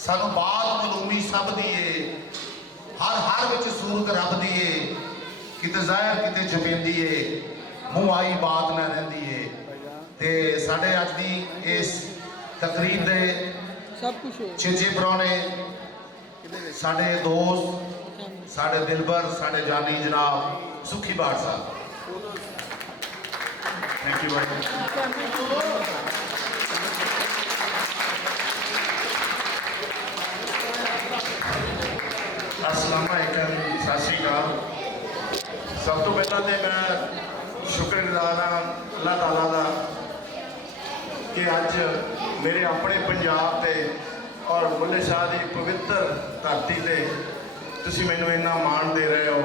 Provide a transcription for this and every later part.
सानू बात मलूमी सब दी है, हर हर विच सूरत रब दी है, किते ज़ाहिर किते छुपेंदी है, मूँह आई बात ना रहिंदी है। ते साडे अज दी इस तकरीब दे सब कुछ चेचे पुराने साडे दोस्त, साडे दिलबर, साडे जानी जनाब सुखी बाट साहब, थैंक यू वेरी मच। अस्सलाम वालेकुम, सत श्री अकाल। सब तो पहला तो मैं शुक्रगुजार हाँ अल्लाह ताला का कि अज मेरे अपने पंजाब से और बुल्ले शाह की पवित्र धरती से तुसी मैनू इन्ना मान दे रहे हो,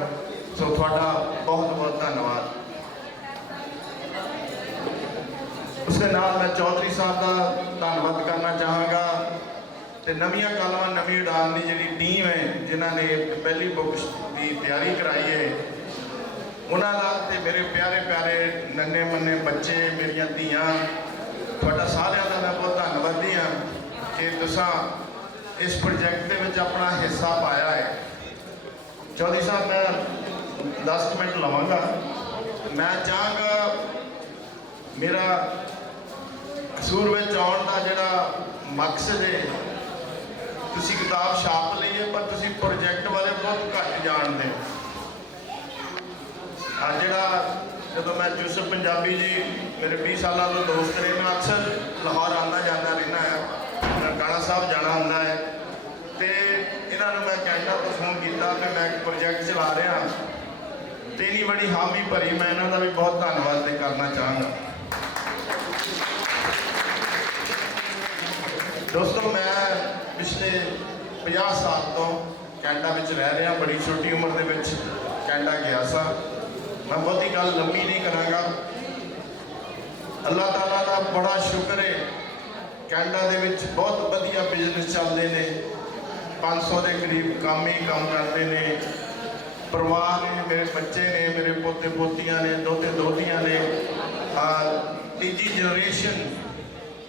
सो थोड़ा बहुत बहुत धन्यवाद। उसके नाल मैं चौधरी साहब का धन्यवाद करना चाहांगा ते नवीं कलमां नवीं उड़ान की जी टीम है जिन्होंने पहली बुक की तैयारी कराई है, उन्होंने ते मेरे प्यारे प्यारे नन्हे मन्ने बच्चे मेरिया धियाँ थोड़ा सारिਆਂ का मैं बहुत धन्यवादी हाँ कि तुसां इस प्रोजेक्ट के विच अपना हिस्सा पाया है। चौधरी साहब मैं 10 मिनट लवांगा। मैं चाहांगा मेरा कसूर में आउण का जिहड़ा मकसद है, तुसी किताब छाप ली है पर तुसी प्रोजेक्ट वाले बहुत घट जानते हो। जिहड़ा जो मैं यूसुफ पंजाबी जी मेरे 20 साल तो दोस्त रहे, मैं अक्सर लाहौर आना जाना रहना है, ननकाना साहब जाना होंदा है, तो इन्होंने मैं कैनेडा तो फोन किया कि मैं एक प्रोजेक्ट चला रहा, तो इन्नी बड़ी हामी भरी, मैं इन्हों का भी बहुत धन्यवाद करना चाहूँगा। दोस्तों मैं पिछले 50 साल तो कैनेडा में रह रहा, बड़ी छोटी उम्र के कैनेडा गया सा। मैं बहुती गल लंबी नहीं कराँगा। अल्लाह ताला का बड़ा शुक्र है, कैनेडा के बहुत वधिया बिजनेस चलते हैं, 500 के करीब काम ही काम करते हैं, परिवार ने, मेरे बच्चे ने, मेरे पोते पोतियाँ ने, दोते दोतियाँ ने, तीजी जनरेशन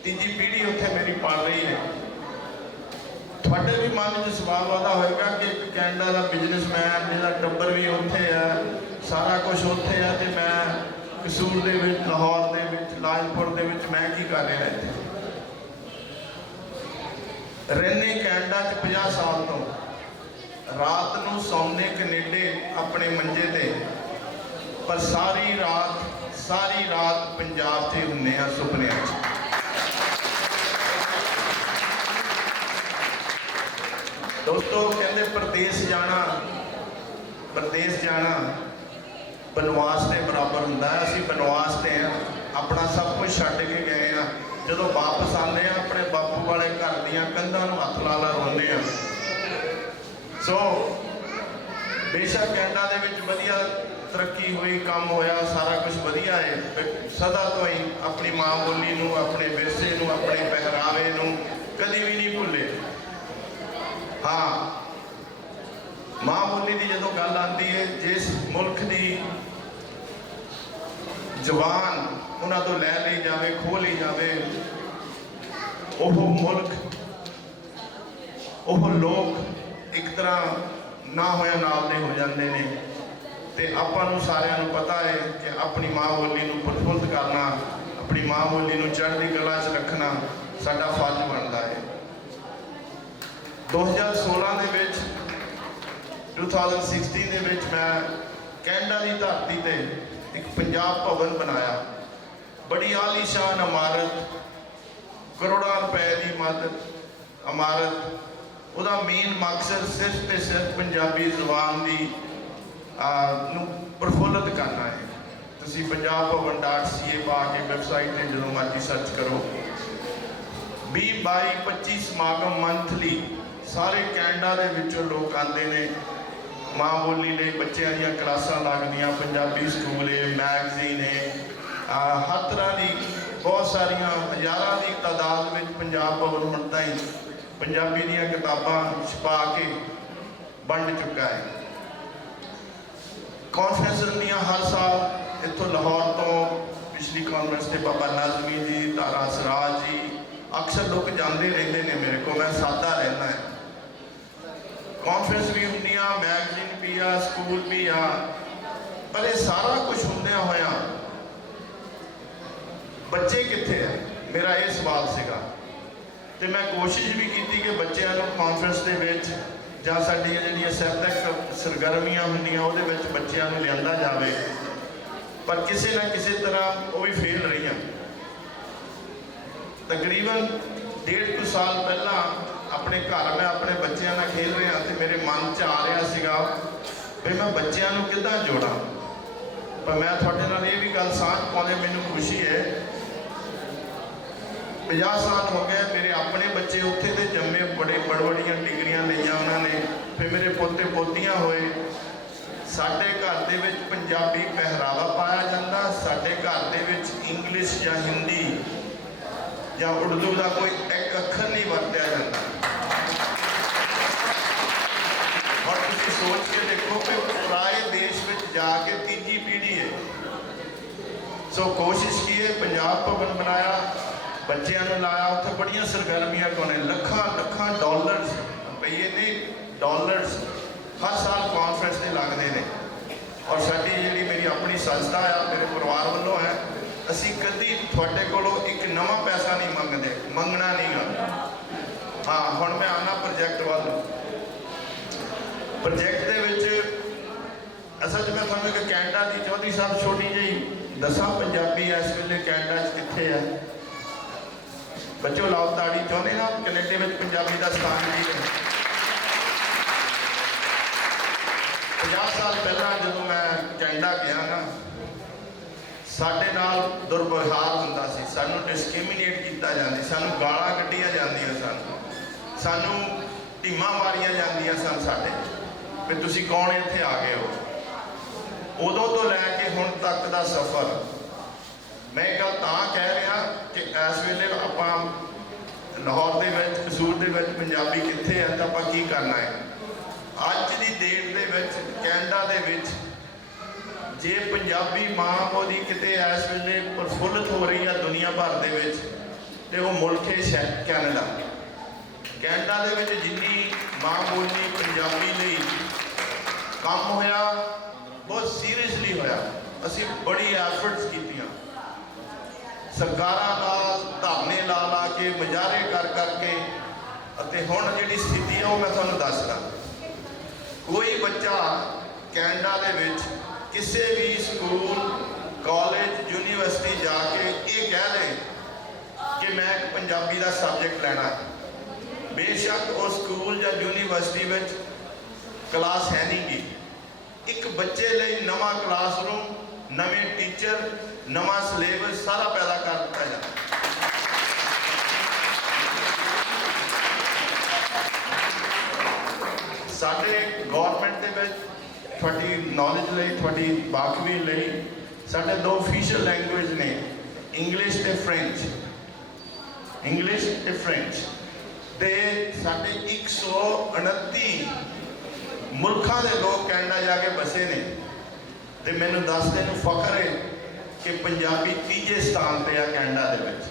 तीजी पीढ़ी उत्थे मेरी पल रही है। थोड़े भी मन में सवाल आता होगा कि कैनेडा का बिजनेसमैन जिसका टब्बर भी उत्थे है, सारा कुछ उत्थे है, तो मैं कसूर दे विच, लाहौर दे विच, लाजपुर दे विच मैं की कर रहा है। रहने कैनेडा 50 साल तो रात को सौने कनेडे अपने मंजे ते, पर सारी रात पंजाब से हुंदे आ सुपने। दोस्तों कहते परदेस जाना बनवास के बराबर होंदा है। असीं बनवास ते हैं, अपना सब कुछ छड्ड के गए हैं, जो वापस आते हैं अपने बापू वाले घर दियां कंधां नूं हत्थ ला ला रोंदे हैं। सो बेशक कैनेडा दे विच वधिया तरक्की हुई, काम होया, सारा कुछ वधिया है। सदा तो ही अपनी माँ बोली नूं, अपने विरसे नूं, अपने पहरावे नूं कदी भी नहीं भुल्ले। हाँ, माँ बोली की जो गल आती है, जिस मुल्क की जबान उन्होंने तो लै ली जाए, खो ली जाए, वह मुल्क वह लोग एक तरह ना होया नाल दे हो जाते हैं। तो आपां सारिਆਂ ਨੂੰ पता है कि अपनी माँ बोली को प्रफुल्लित करना, अपनी माँ बोली को चढ़ती कला च रखना साडा फर्ज बनता है। 2016 के 2016 के मैं कैनेडा की धरती से एक पंजाब भवन बनाया, बड़ी आलीशान इमारत, करोड़ों रुपए की इमारत। उसका मेन मकसद सिर्फ तो सिर्फ पंजाबी जबान की प्रफुल्लित करना है। तुसी पंजाब भवन .ca पा के वैबसाइट पर जो मर्जी सर्च करो, 20, 22, 25 समागम मंथली सारे कैनेडा के विचों लोग आते हैं। माँ बोली ने बच्चों दी क्लासां लगदियां, पंजाबी स्कूल है, मैगजीन है, हर तरह की बहुत सारिया हज़ारों की तादाद में पंजाब भवन हुण ताईं पंजाबी दी किताबां छपा के वंड चुका है। कॉन्फ्रेंस होंदियां हर साल इत्थों लाहौर तो, पिछली कॉन्फ्रेंस से बाबा नाज़मी जी, तारा सराज जी, अक्सर लोग जाते रहते हैं मेरे को, मैं सादा रहना है। कॉन्फ्रेंस भी होंदियां, मैगजीन भी आ, स्कूल भी आ, पर यह सारा कुछ होंदिया होया बच्चे कित्थे है, मेरा ये सवाल सीगा। तो मैं कोशिश भी की कि बच्चों को कॉन्फ्रेंस के विच जां साडियां जिहड़ियां ਸਾਹਿਤਕ सरगर्मियां होंदियां उहदे विच बच्चों को लिआंदा जावे, पर किसी ना किसी तरह वो भी फेल रही। तकरीबन 1.5 साल पहला अपने घर मैं अपने बच्चों नाल खेल रहा तो मेरे मन च आ रहा सीगा भी मैं बच्चों को किद्दां जोड़ा। पर मैं तुहाडे नाल ये भी गल साझ पाउंदे मैनूं खुशी है, 50 साल हो गए मेरे अपने बच्चे उत्थे ते जम्मे, बड़ियां डिग्रियां लईआं उन्होंने, फिर मेरे पोते पोतियां होए। साडे घर दे विच पंजाबी पहरावा पाया जाता, साडे घर दे विच इंग्लिश या हिंदी या उर्दू का कोई एक अखर नहीं वरत्या जाता। और तुसीं सोच के देखो कि पराए देश में जाके तीजी पीढ़ी है। सो कोशिश की है, पंजाब भवन बनाया, बच्चों को लाया, उत्थे बड़ियां सरगर्मियां कोने, लखां डॉलर्स, रुपये नहीं डॉलर्स हर साल कॉन्फ्रेंस से लगते हैं। और साडी जी मेरी अपनी संस्था है, मेरे परिवार वालों है, असी कभी थोड़े कोलों एक नवा पैसा नहीं मंगते, मंगना नहीं गा। हाँ हुण मैं आना प्रोजैक्ट वाल। प्रोजैक्ट दे विच असल च मैं तुहानूं एक कैनेडा की चौधरी साहब छोटी जी दसा पंजाबी इस वेले कैनेडा कित्थे है। बच्चों लाओ ताड़ी, चाहुंदे ना कनेडे में पंजाबी का स्थान की है। 50 साल पहला जो मैं कैनेडा गया ना, साडे नाल दुर्व्यवहार हुंदा सी, सानू डिस्क्रिमिनेट किया जाता, सानू गालां कड्ढियां जांदियां सन, सानू ढीमां मारियां जांदियां सन साडे भी तुसीं कौन इत्थे आ गए हो। उदों तो लैके हुण तक का सफ़र मैं गल तां कह रहा कि इस वेले आपां लाहौर दे विच, कसूर दे विच पंजाबी कित्थे है तो आपां की करना है। अज की डेट दे विच कैनेडा दे विच जे पंजाबी माँ बोली किते इस वेले प्रफुल्लित हो रही है दुनिया भर दे विच, ते वो मुल्क है कैनेडा। कैनेडा दे विच जिन्नी माँ बोली पंजाबी लई काम होया बहुत सीरियसली होया। असी बड़ी एफर्ट्स कीतियां, सरकारां नाल धरने ला ला के, मुजाहरे कर करके, अते हुण जिहड़ी स्थिति है वो मैं तुहानूं दसदा। कोई बच्चा कैनेडा दे विच किसी भी स्कूल, कॉलेज, यूनिवर्सिटी जाके ये कह ले कि मैं एक पंजाबी का सब्जेक्ट लेना, बेशक वो स्कूल या यूनिवर्सिटी में क्लास है नहीं गी। एक बच्चे लिए नवा क्लासरूम, नवे टीचर, नवा सिलेबस सारा पैदा कर दिया जाता। साडे गौरमेंट दे विच थोड़ी नॉलेज लई, थोड़ी बाखवी लई साडे 2 ऑफिशियल लैंग्वेज ने, इंग्लिश ते फ्रेंच। इंग्लिश ते फ्रेंच ते साडे 129 मुल्कां दे लोग कैनेडा जाके बसे ने, ते मैनूं दसदे नूं फख्र है कि पंजाबी 3जे स्थान ते है कैनेडा दे विच।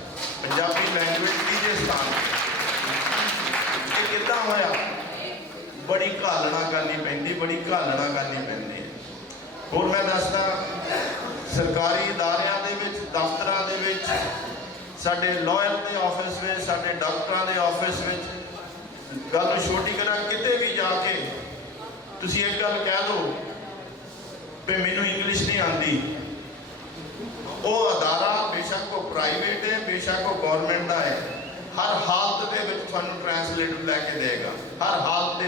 पंजाबी लैंग्वेज 3जे स्थान ते। ये किद्दां होया? बड़ी घालना करनी पैंदी, बड़ी घालना करनी पैंदी है। होर मैं दसदा सरकारी इदारियां दे विच, दफ्तरां दे विच, साडे लॉयर के ऑफिस में, साडे डॉक्टरां दे ऑफिस में गल छोटी करा, किते भी जाके तुसीं एक गल कह दो भी मैनूं इंग्लिश नहीं आती, वो अदारा बेशक वो प्राइवेट है, बेशक वो गौरमेंट का है, हर हालत के ट्रांसलेटर लैके देगा, हर हालत के।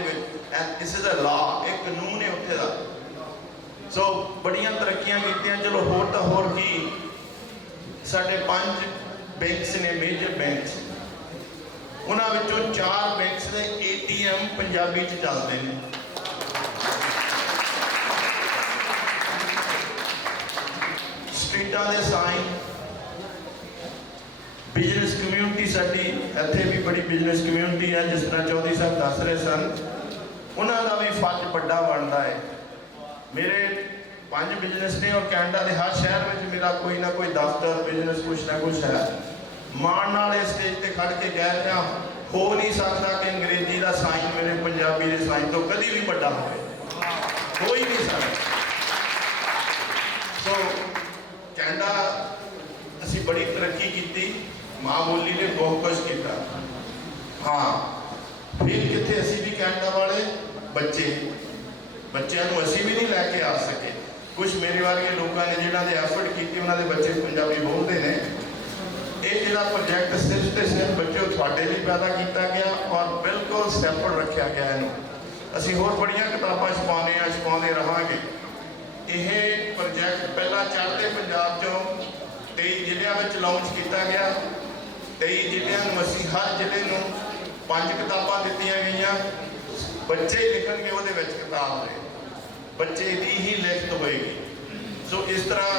दिस इज अ लॉ, एक कानून है उत्थे दा। सो बड़ियां तरक्कियां कीतियां। चलो होर तो होर की, साडे 5 बैंक्स ने, मेजर बैंक्स, उन्हां विचों 4 बैंक्स के ATM पंजाबी च चलते हैं। स्ट्रीटां दे साइन, बिजनेस कम्यूनिटी साडी इत्थे भी बड़ी बिजनेस कम्यूनिटी है, जिस तरह चौधरी साहब दस रहे सन, उन्होंने भी फर्ज बड़ा बनता है। मेरे 5 बिजनेस ने और कैनेडा के हर शहर में मेरा कोई ना कोई दफ्तर, बिजनेस कुछ ना कुछ है। ਮਾਣ ਨਾਲ ਇਸ ਸਟੇਜ ਤੇ ਖੜ ਕੇ ਕਹਿ ਰਿਹਾ, ਹੋ ਨਹੀਂ ਸਕਦਾ ਕਿ ਅੰਗਰੇਜ਼ੀ ਦਾ ਸਾਈਨ ਮੇਰੇ ਪੰਜਾਬੀ ਦੇ ਸਾਈਨ ਤੋਂ ਕਦੀ ਵੀ ਵੱਡਾ ਹੋਵੇ, ਹੋ ਹੀ ਨਹੀਂ ਸਕਦਾ। ਸੋ ਕੈਨੇਡਾ ਅਸੀਂ ਬੜੀ ਤਰੱਕੀ ਕੀਤੀ, ਮਾਂ ਬੋਲੀ ਨੇ ਬਹੁਤ ਕੁਝ ਕੀਤਾ। ਹਾਂ, ਫਿਰ ਕਿੱਥੇ ਅਸੀਂ ਵੀ ਕੈਨੇਡਾ ਵਾਲੇ ਬੱਚਿਆਂ ਨੂੰ ਅਸੀਂ ਵੀ ਨਹੀਂ ਲੈ ਕੇ ਆ ਸਕੇ। ਕੁਝ ਮੇਰੇ ਵਰਗੇ ਲੋਕਾਂ ਨੇ ਜਿਨ੍ਹਾਂ ਦੇ ਐਫਰਟ ਕੀਤੇ, ਉਹਨਾਂ ਦੇ ਬੱਚੇ ਪੰਜਾਬੀ ਬੋਲਦੇ ਨੇ। ਇਹ ਜਿਹੜਾ ਪ੍ਰੋਜੈਕਟ ਸਿਰਫ ਤੇ ਸਿਰਫ ਬੱਚਿਓ ਤੁਹਾਡੇ ਲਈ ਪੈਦਾ ਕੀਤਾ ਗਿਆ ਔਰ ਬਿਲਕੁਲ ਸੈਪਰੇਟ ਰੱਖਿਆ ਗਿਆ। ਇਹਨੂੰ ਅਸੀਂ ਹੋਰ ਬੜੀਆਂ ਕਿਤਾਬਾਂ ਛਪਾਉਂਦੇ ਰਹਾਂਗੇ। ਇਹ ਪ੍ਰੋਜੈਕਟ ਪਹਿਲਾਂ ਚੜ੍ਹਦੇ ਪੰਜਾਬ ਚੋਂ 23 ਜ਼ਿਲ੍ਹਿਆਂ ਵਿੱਚ ਲਾਂਚ ਕੀਤਾ ਗਿਆ। 23 ਜ਼ਿਲ੍ਹਿਆਂ ਨੂੰ ਅਸੀਂ ਹਰ ਜ਼ਿਲ੍ਹੇ ਨੂੰ 5 ਕਿਤਾਬਾਂ ਦਿੱਤੀਆਂ ਗਈਆਂ। ਬੱਚੇ ਲਿਖਣਗੇ ਉਹਦੇ ਵਿੱਚ ਕਿਤਾਬ ਦੇ, ਬੱਚੇ ਦੀ ਹੀ ਲਿਖਤ ਹੋਏਗੀ। ਸੋ ਇਸ ਤਰ੍ਹਾਂ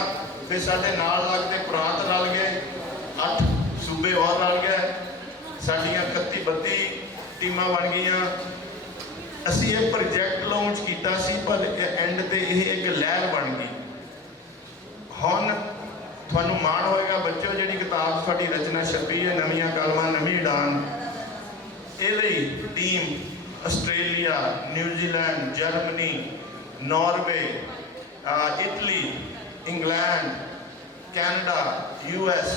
ਫਿਰ ਸਾਡੇ ਨਾਲ ਲੱਗਦੇ ਪ੍ਰਾਂਤ ਰਲ ਗਏ, 8 ਸੂਬੇ ਹੋਰ ਰਲ ਗਏ, ਸਾਡੀਆਂ 31-32 ਟੀਮਾਂ ਬਣ ਗਈਆਂ। ਅਸੀਂ ਇਹ ਪ੍ਰੋਜੈਕਟ ਲਾਂਚ ਕੀਤਾ ਸੀ, ਪਰ ਐਂਡ ਤੇ ਇਹ ਇੱਕ ਲਹਿਰ ਬਣ ਗਈ। ਹੁਣ ਤੁਹਾਨੂੰ ਮਾਣ ਹੋਏਗਾ ਬੱਚਿਓ, ਜਿਹੜੀ ਕਿਤਾਬ ਤੁਹਾਡੀ ਰਚਨਾ ਛਪੀ ਹੈ, ਨਵੀਆਂ ਕਲਮਾਂ ਨਵੀਂ ਉਡਾਨ, ਇਹ ਲਈ team Australia, New Zealand, Germany, Norway, Italy, England, Canada, US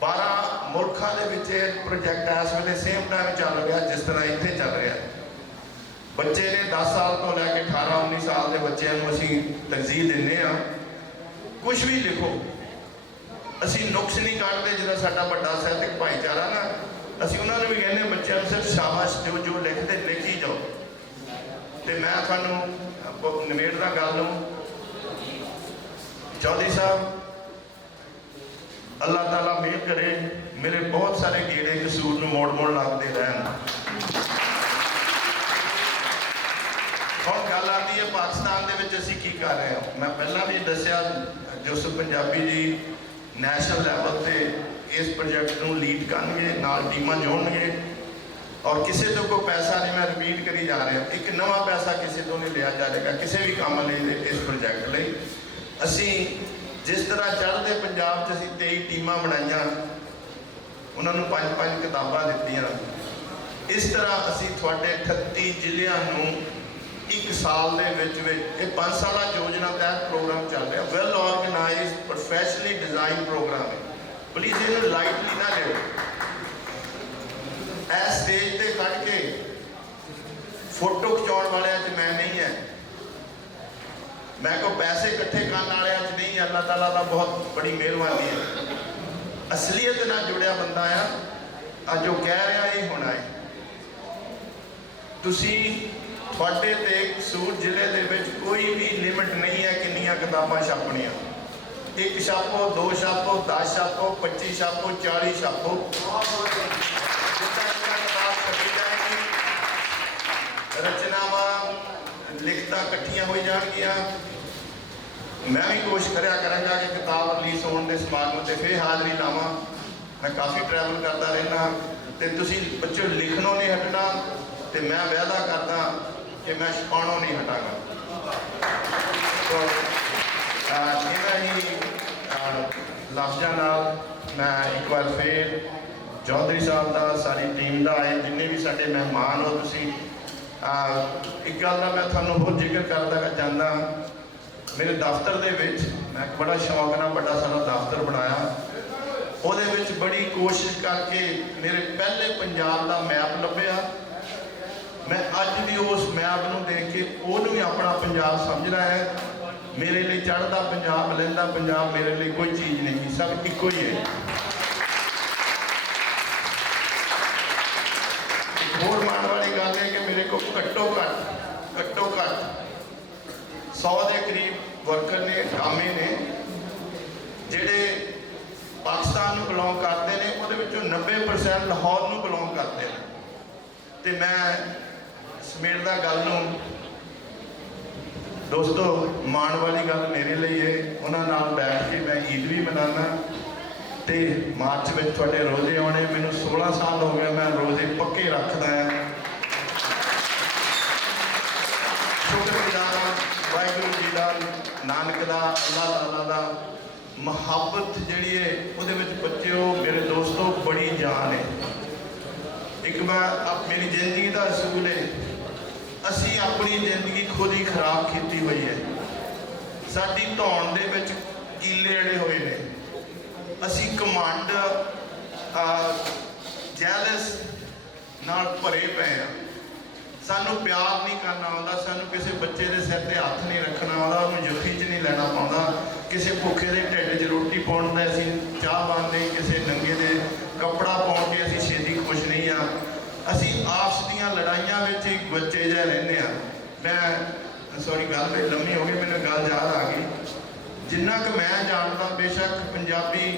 12 ਮੁਲਕਾਂ ਦੇ ਵਿੱਚ ਇਹ ਪ੍ਰੋਜੈਕਟ ਇਸ ਵੇਲੇ ਸੇਮ ਟਾਈਮ ਚੱਲ ਰਿਹਾ ਜਿਸ ਤਰ੍ਹਾਂ ਇੱਥੇ ਚੱਲ ਰਿਹਾ। ਬੱਚੇ ਨੇ 10 ਸਾਲ ਤੋਂ ਲੈ ਕੇ 18-19 ਸਾਲ ਦੇ ਬੱਚਿਆਂ ਨੂੰ ਅਸੀਂ ਤਰਜੀਹ ਦਿੰਦੇ ਹਾਂ। ਕੁਝ ਵੀ ਲਿਖੋ, ਅਸੀਂ ਨੁਕਸ ਨਹੀਂ ਕੱਢਦੇ। ਜਿਹੜਾ ਸਾਡਾ ਵੱਡਾ ਸਾਹਿਤਕ ਭਾਈਚਾਰਾ ਨਾ, ਅਸੀਂ ਉਹਨਾਂ ਨੂੰ ਵੀ ਕਹਿੰਦੇ ਬੱਚਿਆਂ ਨੂੰ ਸਿਰਫ ਸ਼ਾਬਾਸ਼ ਦਿਓ, ਜੋ ਲਿਖਦੇ ਲਿਖੀ ਜਾਓ। ਤੇ ਮੈਂ ਤੁਹਾਨੂੰ ਨਿਬੇੜਦਾ ਗੱਲ ਨੂੰ, ਚੌਧਰੀ ਸਾਹਿਬ ਅੱਲਾਹ ਤਾਲਾ ਮਿਹਰ ਕਰੇ, ਮੇਰੇ ਬਹੁਤ ਸਾਰੇ ਗੇੜੇ ਕਸੂਰ ਨੂੰ ਮੋੜ ਲੱਗਦੇ ਰਹਿਣ। ਹੁਣ ਗੱਲ ਆਉਂਦੀ ਹੈ ਪਾਕਿਸਤਾਨ ਦੇ ਵਿੱਚ ਅਸੀਂ ਕੀ ਕਰ ਰਹੇ ਹਾਂ। ਮੈਂ ਪਹਿਲਾਂ ਵੀ ਦੱਸਿਆ, ਜੋਸਫ ਪੰਜਾਬੀ ਜੀ ਨੈਸ਼ਨਲ ਲੈਵਲ ਤੇ ਇਸ ਪ੍ਰੋਜੈਕਟ ਨੂੰ ਲੀਡ ਕਰਨਗੇ, ਨਾਲ ਟੀਮਾਂ ਜੋੜਨਗੇ ਔਰ ਕਿਸੇ ਤੋਂ ਕੋਈ ਪੈਸਾ ਨਹੀਂ, ਮੈਂ ਰਿਪੀਟ ਕਰੀ ਜਾ ਰਿਹਾ, ਇੱਕ ਨਵਾਂ ਪੈਸਾ ਕਿਸੇ ਤੋਂ ਨਹੀਂ ਲਿਆ ਜਾਏਗਾ ਕਿਸੇ ਵੀ ਕੰਮ ਲਈ। ਇਸ ਪ੍ਰੋਜੈਕਟ ਲਈ ਅਸੀਂ ਜਿਸ ਤਰ੍ਹਾਂ ਚੜ੍ਹਦੇ ਪੰਜਾਬ 'ਚ ਅਸੀਂ 23 ਟੀਮਾਂ ਬਣਾਈਆਂ, ਉਹਨਾਂ ਨੂੰ 5-5 ਕਿਤਾਬਾਂ ਦਿੱਤੀਆਂ, ਇਸ ਤਰ੍ਹਾਂ ਅਸੀਂ ਤੁਹਾਡੇ 38 ਜ਼ਿਲ੍ਹਿਆਂ ਨੂੰ ਇੱਕ ਸਾਲ ਦੇ ਵਿੱਚ ਇਹ 5 ਸਾਲਾ ਯੋਜਨਾ ਤਹਿਤ ਪ੍ਰੋਗਰਾਮ ਚੱਲ ਰਿਹਾ। Well organised professionally design programme ਹੈ। ਪਲੀਜ਼ ਇਹਨੂੰ ਲਾਈਟਲੀ ਨਾ ਲਿਓ। ਇਸ ਸਟੇਜ ਤੇ ਖੜ ਕੇ ਫੋਟੋ ਖਿਚਾਉਣ ਵਾਲਿਆਂ 'ਚ ਮੈਂ ਨਹੀਂ ਹੈ, ਮੈਂ ਕੋਈ ਪੈਸੇ ਇਕੱਠੇ ਕਰਨ ਵਾਲਿਆਂ 'ਚ ਨਹੀਂ। ਅੱਲਾਹ ਤਾਲਾ ਦਾ ਬਹੁਤ ਬੜੀ ਮਿਹਰਬਾਨੀ ਹੈ। ਅਸਲੀਅਤ ਨਾਲ ਜੁੜਿਆ ਬੰਦਾ ਆ, ਅੱਜ ਜੋ ਕਹਿ ਰਿਹਾ ਇਹ ਹੋਣਾ ਹੈ। ਤੁਸੀਂ ਤੁਹਾਡੇ ਤੇ ਕਸੂਰ ਜ਼ਿਲ੍ਹੇ ਦੇ ਵਿੱਚ ਕੋਈ ਵੀ ਲਿਮਿਟ ਨਹੀਂ ਹੈ ਕਿੰਨੀਆਂ ਕਿਤਾਬਾਂ ਛਾਪਣੀਆਂ। 1 ਛਾਪੋ, 2 ਛਾਪੋ, 10 ਛਾਪੋ, 25 ਛਾਪੋ, 40 ਛਾਪੋ, ਕਿਤਾਬ ਛਪੀ ਜਾਏਗੀ। ਰਚਨਾਵਾਂ ਲਿਖਤਾਂ ਇਕੱਠੀਆਂ ਹੋ ਜਾਣਗੀਆਂ। ਮੈਂ ਵੀ ਕੋਸ਼ਿਸ਼ ਕਰਿਆ ਕਰਾਂਗਾ ਕਿ ਕਿਤਾਬ ਰਿਲੀਜ਼ ਹੋਣ ਦੇ ਸਮਾਗਮ ਤੇ ਫਿਰ ਹਾਜ਼ਰੀ ਲਾਵਾਂ। ਮੈਂ ਕਾਫੀ ਟਰੈਵਲ ਕਰਦਾ ਰਹਿਣਾ ਤੇ ਤੁਸੀਂ ਬੱਚਿਓ ਲਿਖਣੋਂ ਨਹੀਂ ਹਟਣਾ, ਤੇ ਮੈਂ ਵਾਅਦਾ ਕਰਦਾ ਕਿ ਮੈਂ ਛਪਾਉਣੋਂ ਨਹੀਂ ਹਟਾਂਗਾ। ਇਹਨਾਂ ਹੀ ਲਫ਼ਜ਼ਾਂ ਨਾਲ ਮੈਂ ਇੱਕ ਵਾਰ ਫਿਰ ਚੌਧਰੀ ਸਾਹਿਬ ਦਾ, ਸਾਰੀ ਟੀਮ ਦਾ, ਆਏ ਜਿੰਨੇ ਵੀ ਸਾਡੇ ਮਹਿਮਾਨ ਹੋ ਤੁਸੀਂ, ਇੱਕ ਗੱਲ ਦਾ ਮੈਂ ਤੁਹਾਨੂੰ ਹੋਰ ਜ਼ਿਕਰ ਕਰਦਾ ਚਾਹੁੰਦਾ। ਮੇਰੇ ਦਫ਼ਤਰ ਦੇ ਵਿੱਚ ਮੈਂ ਬੜਾ ਸ਼ੌਕ ਨਾਲ ਵੱਡਾ ਸਾਰਾ ਦਫ਼ਤਰ ਬਣਾਇਆ। ਉਹਦੇ ਵਿੱਚ ਬੜੀ ਕੋਸ਼ਿਸ਼ ਕਰਕੇ ਮੇਰੇ ਪਹਿਲੇ ਪੰਜਾਬ ਦਾ ਮੈਪ ਲੱਭਿਆ। ਮੈਂ ਅੱਜ ਵੀ ਉਸ ਮੈਪ ਨੂੰ ਦੇਖ ਕੇ ਉਹਨੂੰ ਹੀ ਆਪਣਾ ਪੰਜਾਬ ਸਮਝਣਾ ਹੈ। ਮੇਰੇ ਲਈ ਚੜ੍ਹਦਾ ਪੰਜਾਬ, ਲਹਿੰਦਾ ਪੰਜਾਬ ਮੇਰੇ ਲਈ ਕੋਈ ਚੀਜ਼ ਨਹੀਂ, ਸਭ ਇੱਕੋ ਹੀ ਹੈ। ਹੋਰ ਮਾਣ ਵਾਲੀ ਗੱਲ ਹੈ ਕਿ ਮੇਰੇ ਕੋਲ ਘੱਟੋ ਘੱਟ 100 ਦੇ ਕਰੀਬ ਵਰਕਰ ਨੇ, ਕਾਮੇ ਨੇ, ਜਿਹੜੇ ਪਾਕਿਸਤਾਨ ਨੂੰ ਬਿਲੋਂਗ ਕਰਦੇ ਨੇ। ਉਹਦੇ ਵਿੱਚੋਂ 90% ਲਾਹੌਰ ਨੂੰ ਬਿਲੋਂਗ ਕਰਦੇ ਨੇ। ਤੇ ਮੈਂ ਸਮੇਟਦਾ ਗੱਲ ਨੂੰ, ਦੋਸਤੋ ਮਾਣ ਵਾਲੀ ਗੱਲ ਮੇਰੇ ਲਈ ਹੈ। ਉਹਨਾਂ ਨਾਲ ਬੈਠ ਕੇ ਮੈਂ ਈਦ ਵੀ ਮਨਾਉਣਾ ਤੇ ਮਾਰਚ ਵਿੱਚ ਤੁਹਾਡੇ ਰੋਜ਼ੇ ਆਉਣੇ। ਮੈਨੂੰ 16 ਸਾਲ ਹੋ ਗਏ, ਮੈਂ ਰੋਜ਼ੇ ਪੱਕੇ ਰੱਖਦਾ ਹਾਂ। ਸ਼ੁਕਰਗੁਜ਼ਾਰ ਹਾਂ ਵਾਹਿਗੁਰੂ ਜੀ ਦਾ, ਨਾਨਕ ਦਾ, ਅੱਲਾਹ ਤਾਲਾ ਦਾ। ਮੁਹੱਬਤ ਜਿਹੜੀ ਹੈ ਉਹਦੇ ਵਿੱਚ ਬੱਚਿਓ ਮੇਰੇ ਦੋਸਤੋ ਬੜੀ ਜਾਨ ਹੈ। ਇੱਕ ਵਾਰ ਮੇਰੀ ਜ਼ਿੰਦਗੀ ਦਾ ਅਸੂਲ ਹੈ, ਅਸੀਂ ਆਪਣੀ ਜ਼ਿੰਦਗੀ ਖੁਦ ਹੀ ਖਰਾਬ ਕੀਤੀ ਹੋਈ ਹੈ। ਸਾਡੀ ਧੌਣ ਦੇ ਵਿੱਚ ਕੀਲੇ ਅੜੇ ਹੋਏ ਨੇ। ਅਸੀਂ ਘਮੰਡ ਜੈਲਸ ਨਾਲ ਭਰੇ ਪਏ ਆ। ਸਾਨੂੰ ਪਿਆਰ ਨਹੀਂ ਕਰਨਾ ਆਉਂਦਾ, ਸਾਨੂੰ ਕਿਸੇ ਬੱਚੇ ਦੇ ਸਿਰ ਤੇ ਹੱਥ ਨਹੀਂ ਰੱਖਣਾ ਆਉਂਦਾ, ਉਹਨੂੰ ਜੱਫੀ 'ਚ ਨਹੀਂ ਲੈਣਾ ਪਾਉਂਦਾ, ਕਿਸੇ ਭੁੱਖੇ ਦੇ ਢਿੱਡ 'ਚ ਰੋਟੀ ਪਾਉਣ ਦਾ ਅਸੀਂ ਚਾਹਵਾਨ ਨਹੀਂ, ਕਿਸੇ ਨੰਗੇ ਦੇ ਕੱਪੜਾ ਪਾਉਣ ਕੇ ਅਸੀਂ ਛੇਤੀ ਖੁਸ਼ ਨਹੀਂ ਆ। ਅਸੀਂ ਆਪਸ ਦੀਆਂ ਲੜਾਈਆਂ ਵਿੱਚ ਹੀ ਬੱਚੇ ਜਿਹੇ ਰਹਿੰਦੇ ਆ। ਮੈਂ ਸੌਰੀ ਗੱਲ ਵੀ ਲੰਮੀ ਹੋ ਗਈ, ਮੈਨੂੰ ਗੱਲ ਯਾਦ ਆ ਗਈ। ਜਿੰਨਾ ਕੁ ਮੈਂ ਜਾਣਦਾ, ਬੇਸ਼ੱਕ ਪੰਜਾਬੀ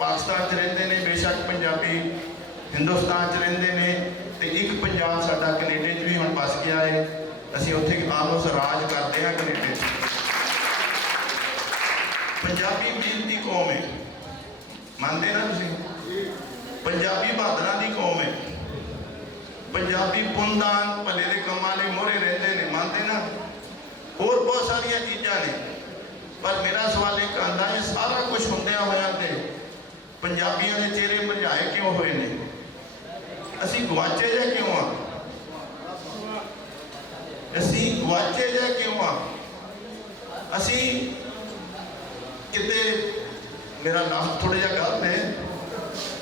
ਪਾਕਿਸਤਾਨ 'ਚ ਰਹਿੰਦੇ ਨੇ, ਬੇਸ਼ੱਕ ਪੰਜਾਬੀ ਹਿੰਦੁਸਤਾਨ 'ਚ ਰਹਿੰਦੇ ਨੇ, ਤੇ ਇੱਕ ਪੰਜਾਬ ਸਾਡਾ ਕੈਨੇਡਾ 'ਚ ਵੀ ਹੁਣ ਵਸ ਗਿਆ ਹੈ। ਅਸੀਂ ਉੱਥੇ ਆਲਮੋਸਟ ਰਾਜ ਕਰਦੇ ਹਾਂ ਕੈਨੇਡਾ 'ਚ। ਪੰਜਾਬੀ ਮਿਹਨਤੀ ਕੌਮ ਹੈ, ਮੰਨਦੇ ਨਾ ਤੁਸੀਂ? ਪੰਜਾਬੀ ਬਹਾਦਰਾਂ ਦੀ ਕੌਮ ਹੈ। ਪੰਜਾਬੀ ਪੁੰਨਦਾਨ ਭਲੇ ਦੇ ਕੰਮਾਂ ਲਈ ਮੋਹਰੇ ਰਹਿੰਦੇ ਨੇ, ਮੰਨਦੇ ਨਾ? ਹੋਰ ਬਹੁਤ ਸਾਰੀਆਂ ਚੀਜ਼ਾਂ ਨੇ, ਪਰ ਮੇਰਾ ਸਵਾਲ ਇੱਕ ਆਉਂਦਾ, ਇਹ ਸਾਰਾ ਕੁਝ ਹੁੰਦਿਆਂ ਹੋਇਆਂ ਤੇ ਪੰਜਾਬੀਆਂ ਦੇ ਚਿਹਰੇ ਮੁਰਝਾਏ ਕਿਉਂ ਹੋਏ ਨੇ? ਅਸੀਂ ਗਵਾਚੇ ਜੇ ਕਿਉਂ ਆ? ਅਸੀਂ ਗਵਾਚੇ ਜੇ ਕਿਉਂ ਆ? ਅਸੀਂ ਕਿਤੇ, ਮੇਰਾ ਲਫ਼ਜ਼ ਥੋੜਾ ਜਿਹਾ ਗਲਤ ਹੈ,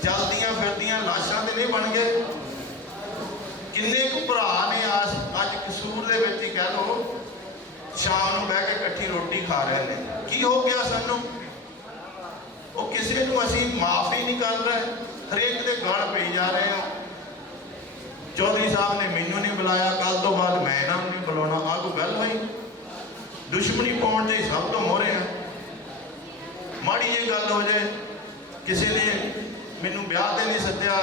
ਚਲਦੀਆਂ ਫਿਰਦੀਆਂ ਲਾਸ਼ਾਂ ਤੇ ਨਹੀਂ ਬਣ ਗਏ। ਕਿੰਨੇ ਕੁ ਭਰਾ ਨੇ ਅੱਜ ਕਸੂਰ ਦੇ ਵਿੱਚ ਹੀ ਕਹਿ ਲਓ, ਸ਼ਾਮ ਨੂੰ ਬਹਿ ਕੇ ਇਕੱਠੀ ਰੋਟੀ ਖਾ ਰਹੇ ਨੇ। ਕੀ ਹੋ ਗਿਆ ਸਾਨੂੰ? ਉਹ ਕਿਸੇ ਨੂੰ ਅਸੀਂ ਮਾਫ ਹੀ ਨਹੀਂ ਕਰ ਰਹੇ, ਹਰੇਕ ਦੇ ਗਲ ਪਈ ਜਾ ਰਹੇ ਹਾਂ। ਚੌਧਰੀ ਸਾਹਿਬ ਨੇ ਮੈਨੂੰ ਨਹੀਂ ਬੁਲਾਇਆ, ਕੱਲ ਤੋਂ ਬਾਅਦ ਮੈਂ ਇਹਨਾਂ ਨੂੰ ਨਹੀਂ ਬੁਲਾਉਣਾ। ਆਹ ਕੋਈ ਗੱਲ ਹੋਈ? ਦੁਸ਼ਮਣੀ ਪਾਉਣ ਦੇ ਸਭ ਤੋਂ ਮੋਹਰੇ ਆ। ਮਾੜੀ ਜਿਹੀ ਗੱਲ ਹੋ ਜਾਏ, ਕਿਸੇ ਨੇ ਮੈਨੂੰ ਵਿਆਹ ਤੇ ਨਹੀਂ ਸੱਦਿਆ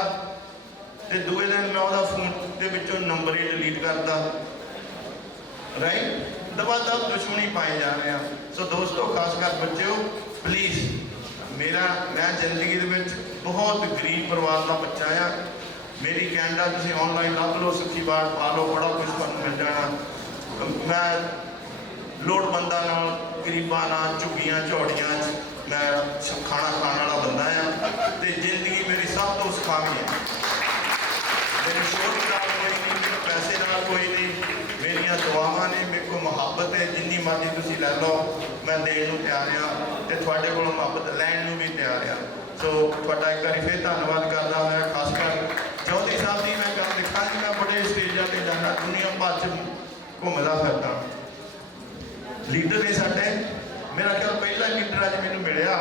ਤੇ ਦੂਏ ਦਿਨ ਮੈਂ ਉਹਦਾ ਫੋਨ ਦੇ ਵਿੱਚੋਂ ਨੰਬਰ ਹੀ ਡਿਲੀਟ ਕਰਦਾ, ਰਾਈਟ? ਦਬਾ ਦਬ ਦੁਸ਼ਮਣੀ ਪਾਏ ਜਾ ਰਹੇ ਆ। ਸੋ ਦੋਸਤੋ, ਖਾਸ ਕਰ ਬੱਚਿਓ, ਪਲੀਜ਼, ਮੈਂ ਜ਼ਿੰਦਗੀ ਦੇ ਵਿੱਚ ਬਹੁਤ ਗਰੀਬ ਪਰਿਵਾਰ ਦਾ ਬੱਚਾ ਆ। ਮੇਰੀ ਕੈਨੇਡਾ ਤੁਸੀਂ ਆਨਲਾਈਨ ਲੱਭ ਲਓ, ਸੁੱਖੀ ਬਾੜ ਪਾ ਲਓ, ਬੜਾ ਕੁਝ ਤੁਹਾਨੂੰ ਮਿਲ ਜਾਣਾ। ਮੈਂ ਲੋੜਵੰਦਾਂ ਨਾਲ, ਗਰੀਬਾਂ ਨਾਲ, ਝੁੱਗੀਆਂ ਝੌੜੀਆਂ 'ਚ ਮੈਂ ਖਾਣਾ ਖਾਣ ਵਾਲਾ ਬੰਦਾ ਆ, ਤੇ ਜ਼ਿੰਦਗੀ ਮੇਰੀ ਸਭ ਤੋਂ ਸੁਖਾਵੀਂ ਹੈ। ਮੇਰੀ ਸ਼ੋਹਰਤ ਨਾਲ ਕੋਈ ਨਹੀਂ, ਮੇਰੇ ਪੈਸੇ ਨਾਲ ਕੋਈ ਨਹੀਂ, ਮੇਰੀਆਂ ਦੁਆਵਾਂ ਨੇ, ਮੇਰੇ ਕੋਲ ਮੁਹੱਬਤ ਹੈ। ਜਿੰਨੀ ਮਰਜ਼ੀ ਤੁਸੀਂ ਲੈ ਲਓ, ਮੈਂ ਦੇਣ ਨੂੰ ਤਿਆਰ ਹਾਂ, ਤੇ ਤੁਹਾਡੇ ਕੋਲੋਂ ਮੁਹੱਬਤ ਲੈਣ ਨੂੰ ਵੀ ਤਿਆਰ ਹਾਂ। ਸੋ ਤੁਹਾਡਾ ਇੱਕ ਵਾਰੀ ਫਿਰ ਧੰਨਵਾਦ ਕਰਦਾ ਮੈਂ। ਖਾਸ ਕਰ ਚੌਧਰੀ ਸਾਹਿਬ ਦੀ ਮੈਂ ਗੱਲ ਦੇਖਾਂ ਕਿ ਮੈਂ ਬੜੇ ਸਟੇਜਾਂ 'ਤੇ ਜਾਂਦਾ, ਦੁਨੀਆ ਭਰ 'ਚ ਘੁੰਮਦਾ ਫਿਰਦਾ। ਲੀਡਰ ਨੇ ਸਾਡੇ, ਮੇਰਾ ਖਿਆਲ ਪਹਿਲਾ ਲੀਡਰ ਅੱਜ ਮੈਨੂੰ ਮਿਲਿਆ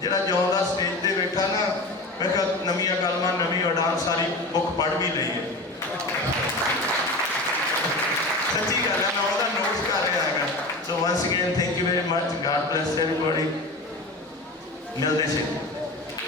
ਜਿਹੜਾ ਜਿਉਂਦਾ ਸਟੇਜ 'ਤੇ ਬੈਠਾ ਨਾ। ਮੈਂ ਕਿਹਾ ਨਵੀਆਂ ਕਲਮਾਂ, ਨਵੀਂ ਉਡਾਨ, ਸਾਰੀ ਬੁੱਕ ਪੜ੍ਹ ਵੀ ਲਈ ਹੈ। ਸੱਚੀ ਗੱਲ ਹੈ, ਮੈਂ ਉਹਦਾ ਨੋਟਸ ਕਰ ਰਿਹਾ ਹੈਗਾ। So once again thank you very much, god bless everybody. ਮਿਲਦੇ ਸੀ।